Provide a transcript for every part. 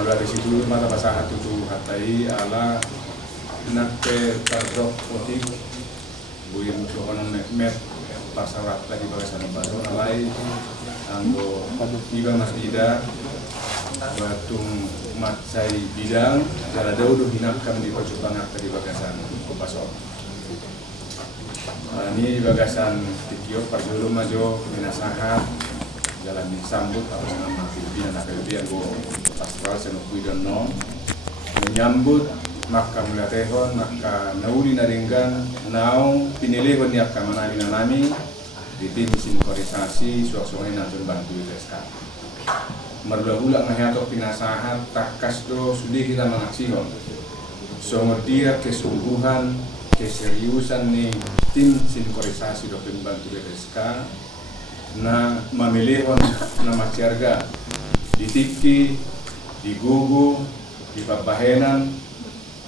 Mula di situ mata pasahat itu hatai ala nakke tardok otik buim tuhonan met pasarat lagi bagasan baru alai anggo iba masjida batung matsai bidang jala daudu hinakam di perjuangan tadi bagasan kupasok. Ini bagasan tikiok parjulu majo minasahat jalan disambut atas nama pimpinan AKBP yang pastoral senopui dan non menyambut maka mulatehon maka nauli naringgan naung pinilihon yak kamanami nanami di tim sinkronisasi suak-suakin natun bantu ITSK merula-ula ngahatok pinasahan takas do sudah kita mengaksihon songo dia kesungguhan keseriusan nih tim sinkronisasi do pembantu ITSK na mamilihon na masyarga di Tiki, di Gugu, di Pabahenan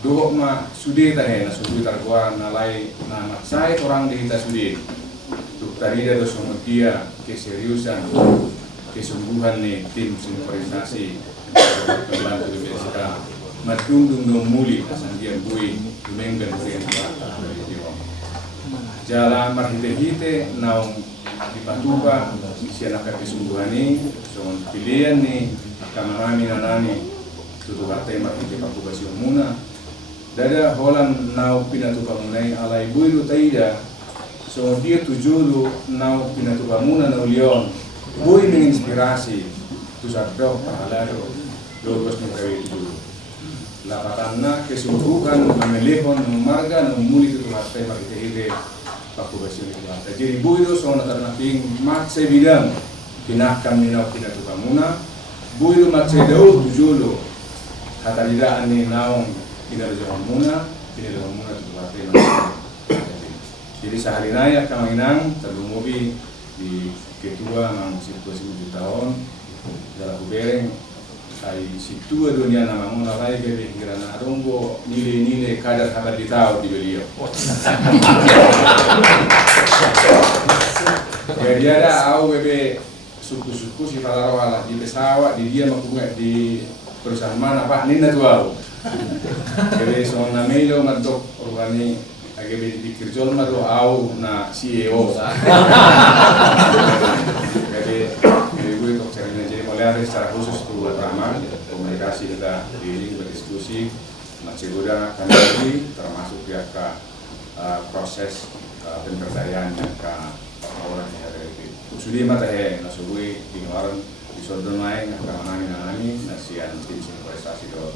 dohok ma sudi tahe na sudi targuan na lai na maksai orang di kita sudi tuk tarida do dia keseriusan kesungguhan nih tim sinkronisasi pembantu BPSK matungdung no muli asanggian bui dumenggan kurian jalan marhite-hite naung di Patuba siya nakakisungguhan ni so pilihan ni kamarami nanani tutu hatay makiti Patuba siya muna dada holan nau pinatuba munay alay builo taida so dia tujulo nau pinatuba muna na ulion buy menginspirasi tusadok pahalado logos ni kawi tujulo lapatan na kesungguhan mamelehon marga na umuli tutu hatay makiti pakubasyon itu. Jadi buiro so natarnaking matsay bidang pinakam ni naw pinatuka muna buiro matsay daw tujulo hatalidaan ni naong pinalajawan muna tutulatay na. Jadi sahalinaya kamanginang talumubi di ketua ng situasi 7 tahun dalam kubereng ay situa dunia nama muna lagi bebe kira na adonggo nilai kadar kadar di tahu di beliau. Jadi ada au bebe suku-suku si Falarwala di pesawat di dia makunga di perusahaan mana pak nina tu au. Jadi soal namelo madok organi agak di kerjol madu au na CEO. Jadi gue kok caranya jadi mulai ada secara khusus tuh ramah komunikasi kita diri berdiskusi masih udah kan lagi termasuk ya ke proses pemberdayaan ke orang yang ada itu sudah mata nasubui di luar di sodon lain ke manani nasian tim sinkronisasi do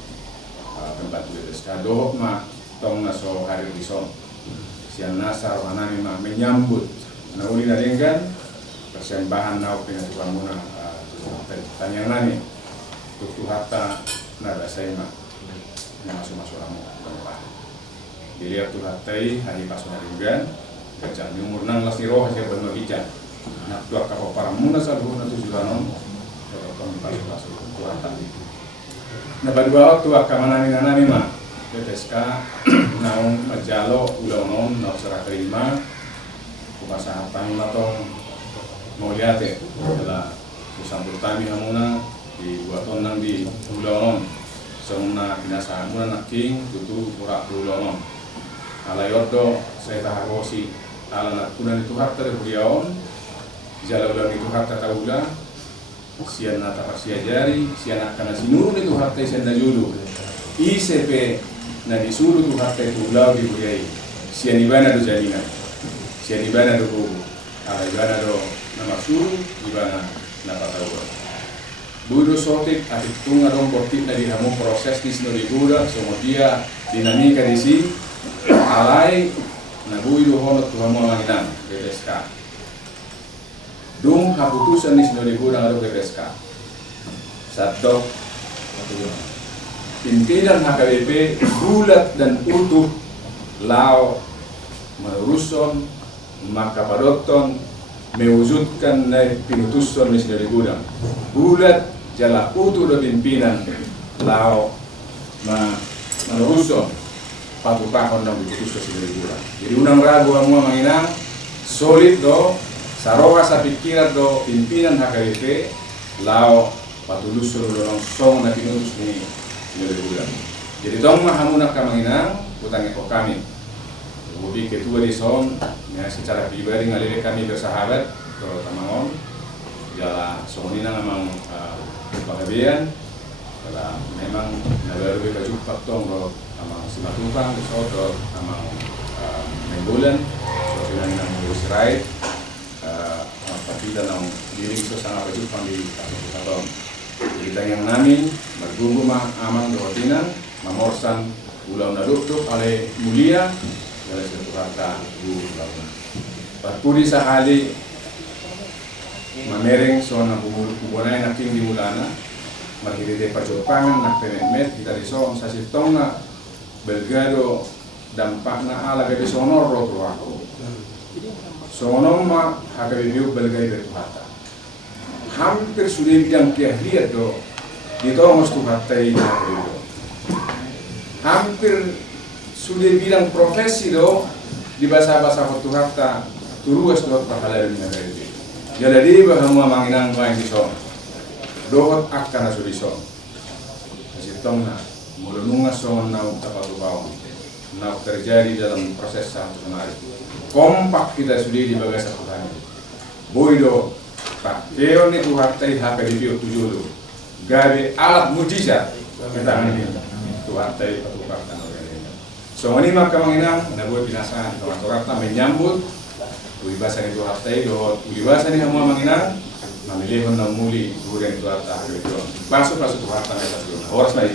tempat BPSK dohok mah tong naso hari dison sian nasar manani mah menyambut nauli naringgan persembahan nau pinatukan muna tanyang nani tutu hatta nada saya mah masuk ramu berapa dilihat tuh hatai hari pas naringgan kerjaan umur nang lasni roh saya benar hijau nak tuak kapal para muna saluh natu juranon kalau paling masuk tuan tadi nah berdua tuak kamanani nanani mah BPSK naung majalo ulonon nau serah terima kumasahatan matong mau lihat ya adalah usambur tami hamuna di buaton nang di ulonon semuna binasa hamuna naking tutu murak ulonon ala yordo saya taharosi ala nakunan itu harta dari beliau jala ulang itu harta taula sian nata pasia jari sian akan sinurun itu harta sian najulu ICP na disuruh itu harta itu ulau di beliau sian ibana do jalina sian ibana do bubu ala ibana do nama suruh ibana napa taula budo sotik atik tunga dong portit na di hamu proses di sino di gura semua dia dinamika di si alai na buido honot tu hamu manginan BPSK dung haputusan ni sino di gura ngado BPSK satu pimpinan HKBP bulat dan utuh lao meruson maka padoton mewujudkan pinutusan ni sino di gura bulat jala utuh do pimpinan lao meruson patutakon ng bitus sa sigurigura. Jadi unang rago ang mga manginang solid do sarowa sa pikiran do pimpinan HKBP lao patulus solong song na kinulus ni Bulan. Jadi tong mahamuna kamanginang utang eko kami. Ubi ketua di song ya secara pribadi ngalire kami bersahabat terutama jala sonina namang pagabian jala memang nabaru be baju paktong ro amang simatupang soto amang Bulan sosial nang urusrai patida nang diring so sangat baju pang di atong kita yang namin magbumbu amang dotinan mamorsan ulam naduktuk ale mulia dari satu kata ulama. Patpudi sahali mamereng so na bubunay na king di mulana marhiride pajopangan na pemet kita disom sa sitong na belgado dampak na ala gadi sonor ro ako. Sonom ma hakabibiu belgai betuhata. Hampir sudah bidang keahlian do dito mesti hatai itu. Hampir sudah bidang profesi do di bahasa Tuharta turuas do pahala di negara ini. Jadi bahwa manginang main di son, dohot akan asu di son. Kasitong na mulununga son na tapatu bawang, na terjadi dalam proses satu senari. Kompak kita sudah di bagasa Tuhan. Boydo pak keon ni Tuharta ihaka di bio tujuh gabe alat mujizat kita ini Tuharta patukartan. So ini maka menginang nabuat binasa Tuharta menyambut uibasa ni Tuharta do uibasa ni semua menginang memilih muli bukan Tuharta itu masuk Tuharta mereka dulu. Horas lagi.